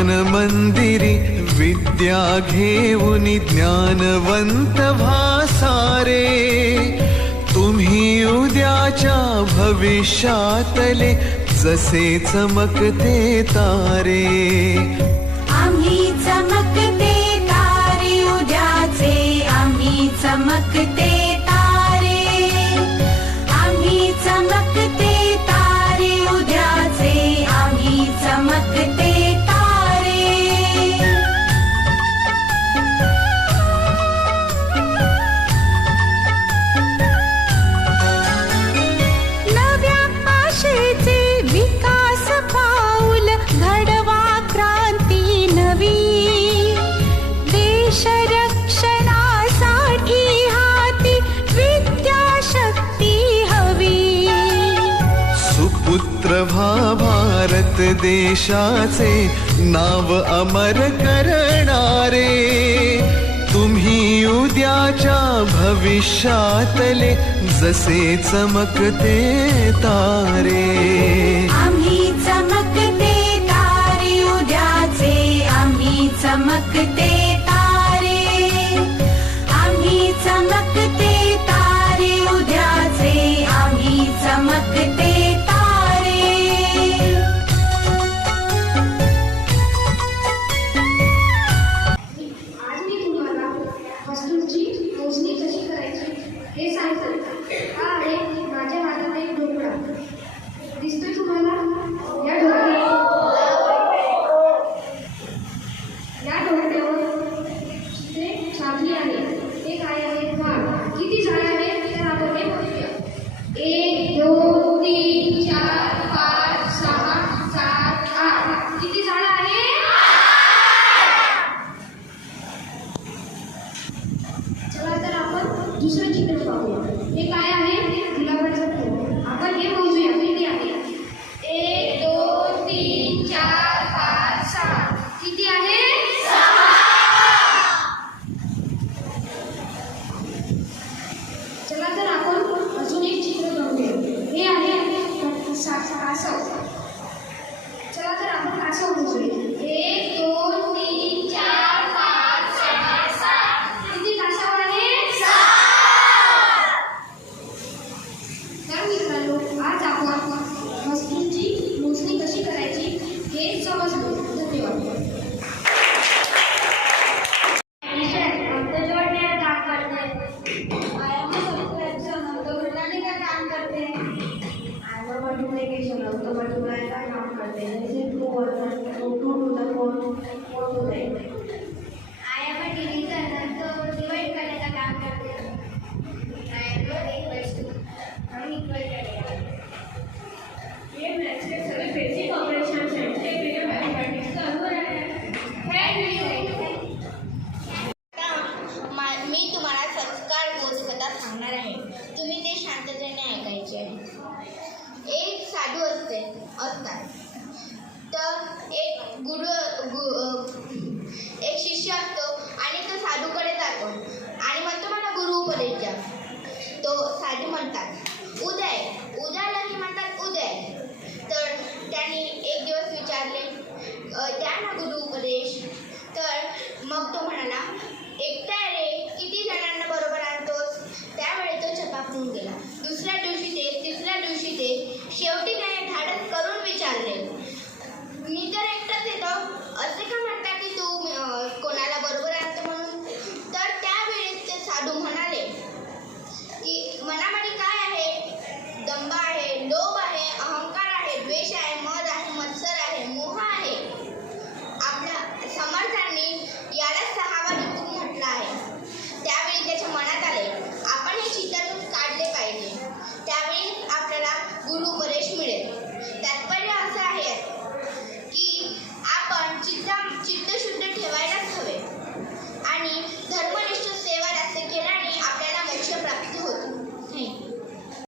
ज्ञान मंदिरी विद्या घेऊन ज्ञानवंत भासारे, तुम्ही उद्याच्या भविष्यातले जसे चमकते तारे। आम्ही चमकते तारे उद्याचे, आम्ही चमकते तारे, आम्ही चमकते तारे उद्याचे, आम्ही चमकते तारे। नव्या आशेचे विकास पाऊल घडवा, क्रांती नवी, देश रक्षणासाठी हाती विद्याशक्ती हवी। सुपुत्र व्हा भारत देशाचे नाव अमर करणारे, तुम्ही उद्याच्या भविष्यातले जसे चमकते तारे। आम्ही चमकते तारे उद्याचे, आम्ही चमकते तारे, आम्ही चमकते तारे उद्याचे, आम्ही चमकते तारे। आज मी तुम्हाला वस्तूंची मोजणी कशी करायची हे सांगतो। हा आहे माझ्या हातात एक ढोकळा दिसतोय तुम्हाला। या ढोकळ्यावर चित्रे छापली आहे। हे काय आहे पहा। किती झाडे आहेत तर आपण हे मोजूया। 1 2 3 4 5 6 7 8 किती झाडं आहेत? चला तर आपण दुसरं चित्र पाहूया। हे काय आहे? गुलाबाचं फूल। आपण हे मोजूया किती आहे। 1 2 3 4 5 6 किती आहे? 6। चला तर आपण अजून एक चित्र बघूया। हे आहे कासव। चला तर आपण कासव मोजूया। 1 2 3 4 5 6 7 किती कासव आहे? 6। तर मित्रांनो, आज आपण वस्तूंची मोजणी कशी करायची हे समजलो। धन्यवाद। मी तुम्हाला संस्कार बोधकथा सांगणार आहे। तुम्ही ते शांततेने ऐकायचे आहे। एक साधू असतात तर एक